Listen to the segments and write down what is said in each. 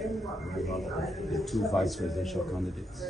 the two vice presidential candidates.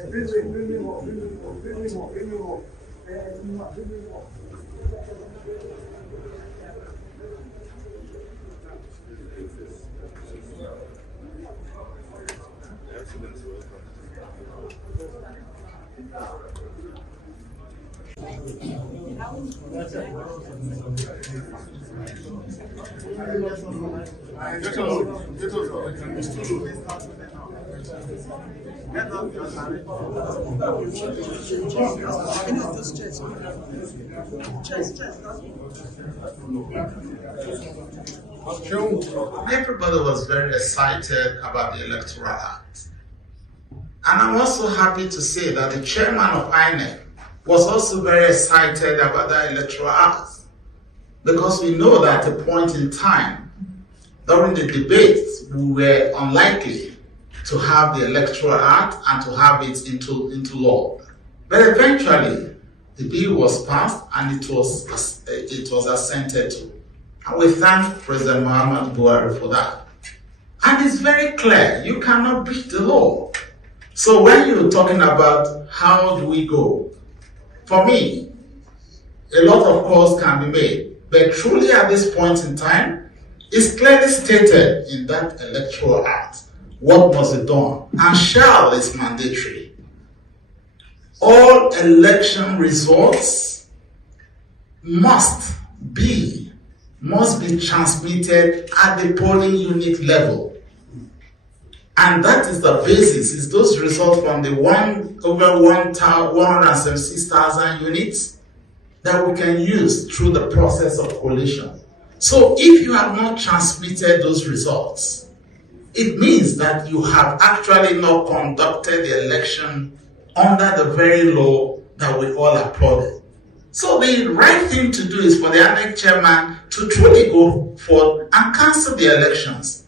Everybody was very excited about the Electoral Act. And I'm also happy to say that the chairman of INEC was also very excited about the Electoral Act, because we know that at a point in time, during the debates, we were unlikely to have the Electoral Act and to have it into law. But eventually, the bill was passed and it was assented to. And we thank President Muhammad Buhari for that. And it's very clear, you cannot beat the law. So when you're talking about how do we go, for me, a lot of calls can be made. But truly at this point in time, it's clearly stated in that Electoral Act what must be done, and shall is mandatory. All election results must be transmitted at the polling unit level. And that is the basis, is those results from the over 176,000 units that we can use through the process of collation. So if you have not transmitted those results, it means that you have actually not conducted the election under the very law that we all applauded. So the right thing to do is for the INEC chairman to truly go forth and cancel the elections.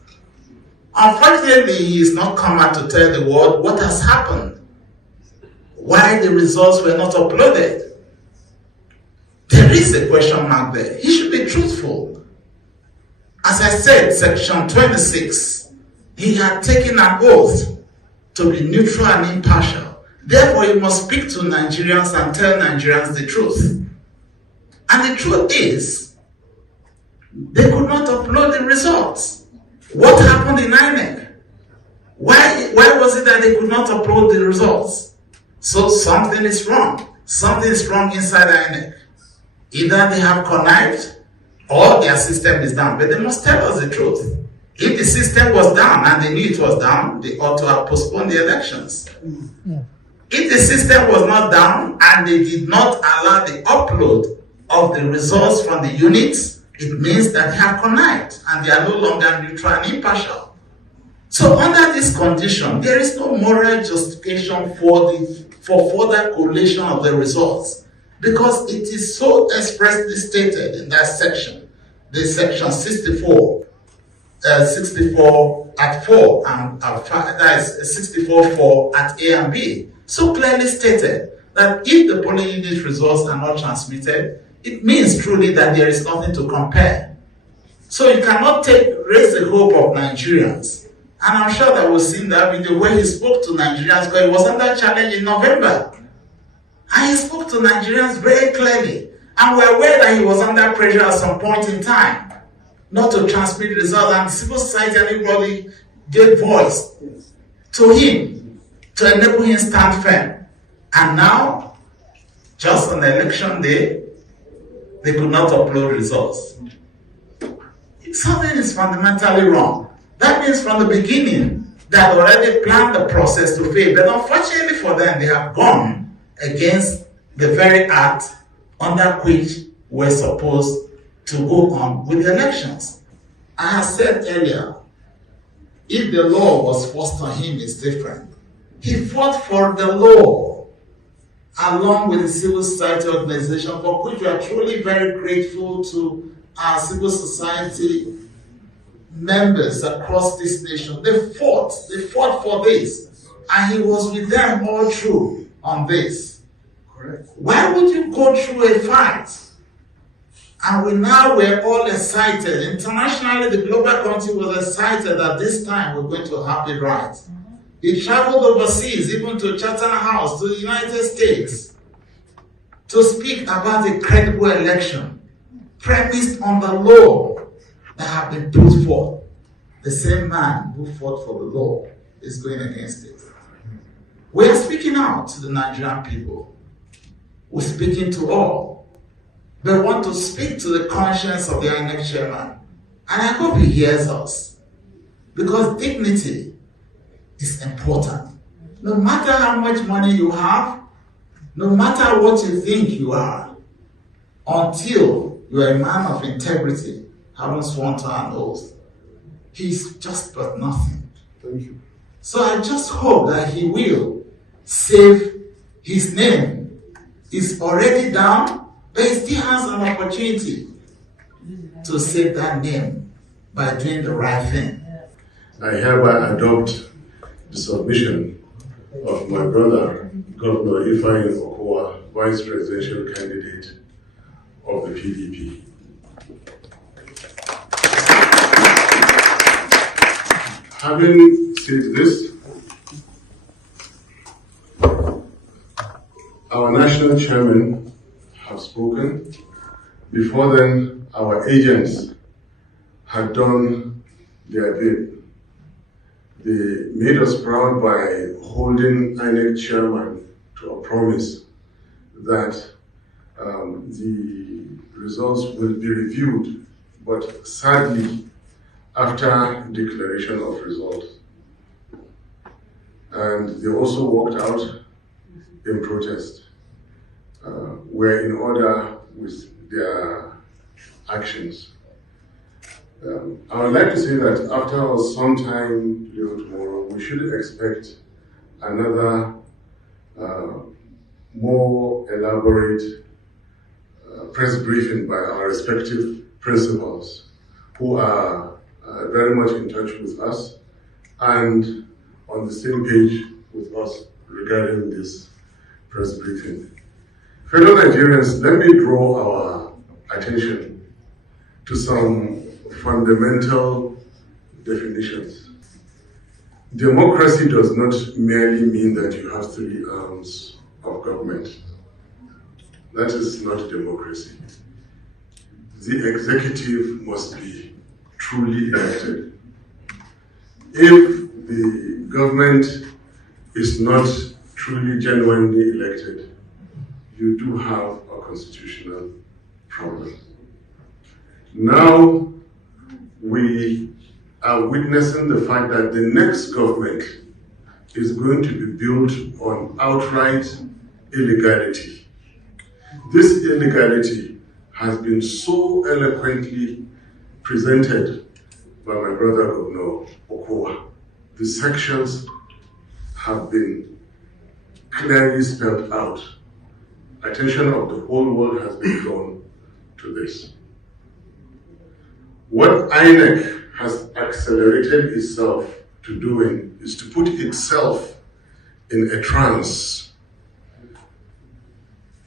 Unfortunately, he is not come out to tell the world what has happened, why the results were not uploaded. There is a question mark there. He should be truthful. As I said, Section 26, he had taken an oath to be neutral and impartial. Therefore, he must speak to Nigerians and tell Nigerians the truth. And the truth is, they could not upload the results. What happened in INEC? Why was it that they could not upload the results? So something is wrong. Something is wrong inside INEC. Either they have connived or their system is down. But they must tell us the truth. If the system was down and they knew it was down, they ought to have postponed the elections. If the system was not down and they did not allow the upload of the results from the units, it means that they have connived and they are no longer neutral and impartial. So under this condition, there is no moral justification for further collation of the results, because it is so expressly stated in that section, the section 64 at 4 and that is 64.4 at A and B. So clearly stated that if the polling unit results are not transmitted, it means truly that there is nothing to compare. So you cannot raise the hope of Nigerians. And I'm sure that we've seen that video where he spoke to Nigerians, because he was under challenge in November. And he spoke to Nigerians very clearly. And we're aware that he was under pressure at some point in time not to transmit results, and civil society and everybody gave voice to him to enable him stand firm. And now, just on the election day, they could not upload results. Something is fundamentally wrong. That means from the beginning, they had already planned the process to fail. But unfortunately for them, they have gone against the very act under which we're supposed to go on with the elections. I have said earlier, if the law was forced on him, it's different. He fought for the law along with the civil society organization, for which we are truly very grateful to our civil society members across this nation. They fought for this, and he was with them all through on this. Correct. Why would you go through a fight And we now were all excited. Internationally, the global community was excited that this time we're going to have it right. He traveled overseas, even to Chatham House, to the United States, to speak about a credible election premised on the law that have been put forth. The same man who fought for the law is going against it. We are speaking out to the Nigerian people. We're speaking to all. They want to speak to the conscience of the INEC chairman. And I hope he hears us. Because dignity is important. No matter how much money you have, no matter what you think you are, until you are a man of integrity, having sworn to an oath, he's just but nothing. Thank you. So I just hope that he will save his name. It's already down, but he still has an opportunity to save that name by doing the right thing. I hereby adopt the submission of my brother, Governor Ifeanyi Okowa, Vice Presidential Candidate of the PDP. Having said this, our national chairman have spoken. Before then, our agents had done their bit. They made us proud by holding INEC chairman to a promise that the results will be reviewed, but sadly, after declaration of results. And they also walked out in protest, were in order with their actions. I would like to say that after some time today or tomorrow, we should expect another more elaborate press briefing by our respective principals who are very much in touch with us and on the same page with us regarding this press briefing. Fellow Nigerians, let me draw our attention to some fundamental definitions. Democracy does not merely mean that you have three arms of government. That is not democracy. The executive must be truly elected. If the government is not truly, genuinely elected, you do have a constitutional problem. Now, we are witnessing the fact that the next government is going to be built on outright illegality. This illegality has been so eloquently presented by my brother Governor Okowa. The sections have been clearly spelled out. Attention of the whole world has been drawn to this. What INEC has accelerated itself to doing is to put itself in a trance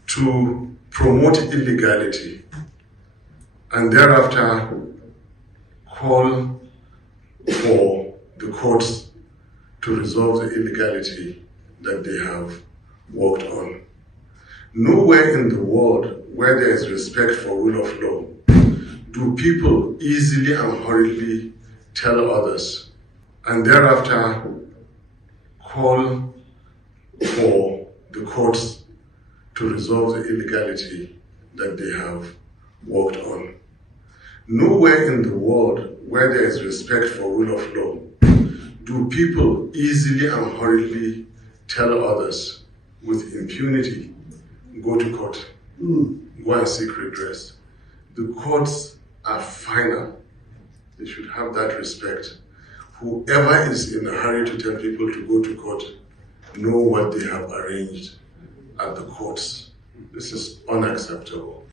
to promote illegality and thereafter call for the courts to resolve the illegality that they have worked on. Nowhere in the world where there is respect for rule of law do people easily and hurriedly tell others and thereafter call for the courts to resolve the illegality that they have worked on. Nowhere in the world where there is respect for rule of law do people easily and hurriedly tell others with impunity, go to court, go and seek redress. The courts are final. They should have that respect. Whoever is in a hurry to tell people to go to court know what they have arranged at the courts. This is unacceptable.